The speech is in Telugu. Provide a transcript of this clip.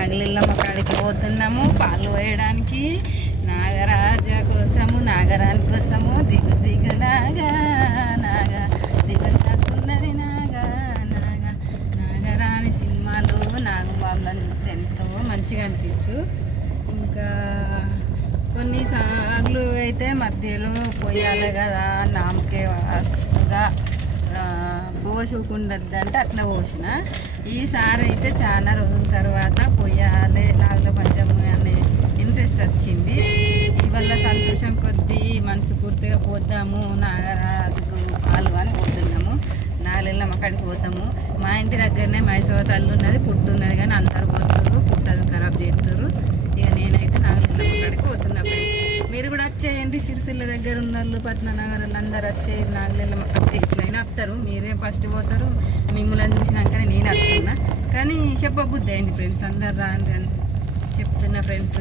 నాగలిల్లమ్మ కాడికి పోతున్నాము పాలు పోయడానికి. నాగరాజ కోసము నాగరాని కోసము దిగు దిగు నాగా నాగా దిగుగా సుందరి నాగా నాగా. నాగరాని సినిమాలు నాగబాబులను ఎంతో మంచిగా అనిపించు. ఇంకా కొన్నిసార్లు అయితే మధ్యలో పోయాలి కదా నామకే వస్తుగా పోసుకుండద్దంటే అట్లా పోసిన. ఈసారి అయితే చాలా రోజుల తర్వాత పోయాలి నాగుల పంచమి అనే ఇంట్రెస్ట్ వచ్చింది. ఇవల్ల సంతోషం కొద్దీ మనసు పూర్తిగా పోద్దాము నాగరాజుకు పాలు అని పోతున్నాము. నాగలిల్లమ్మ కాడికి పోతాము. మా ఇంటి దగ్గరనే మైసవ తల్లి ఉన్నది, పుట్టు ఉన్నది, కానీ అందరు పోతున్నారు, పుట్టదు ఖరాబ్ చేస్తారు. ఇక నేనైతే నాగలిల్లమ్మ కాడికి పోతున్నా ఫ్రెండ్స్. మీరు కూడా వచ్చేయండి. సిరిసిల్ల దగ్గర ఉన్న వాళ్ళు పద్మనగర్ అందరు వచ్చేది నాగలిల్లమ్మ ఎట్లయినా వస్తారు. మీరే ఫస్ట్ పోతారు, మిమ్మల్ని చూసినాకనే నేను వస్తున్నా. కానీ చెప్పబుద్ధి అయింది ఫ్రెండ్స్, అందరు రాని చెప్తున్నా ఫ్రెండ్స్.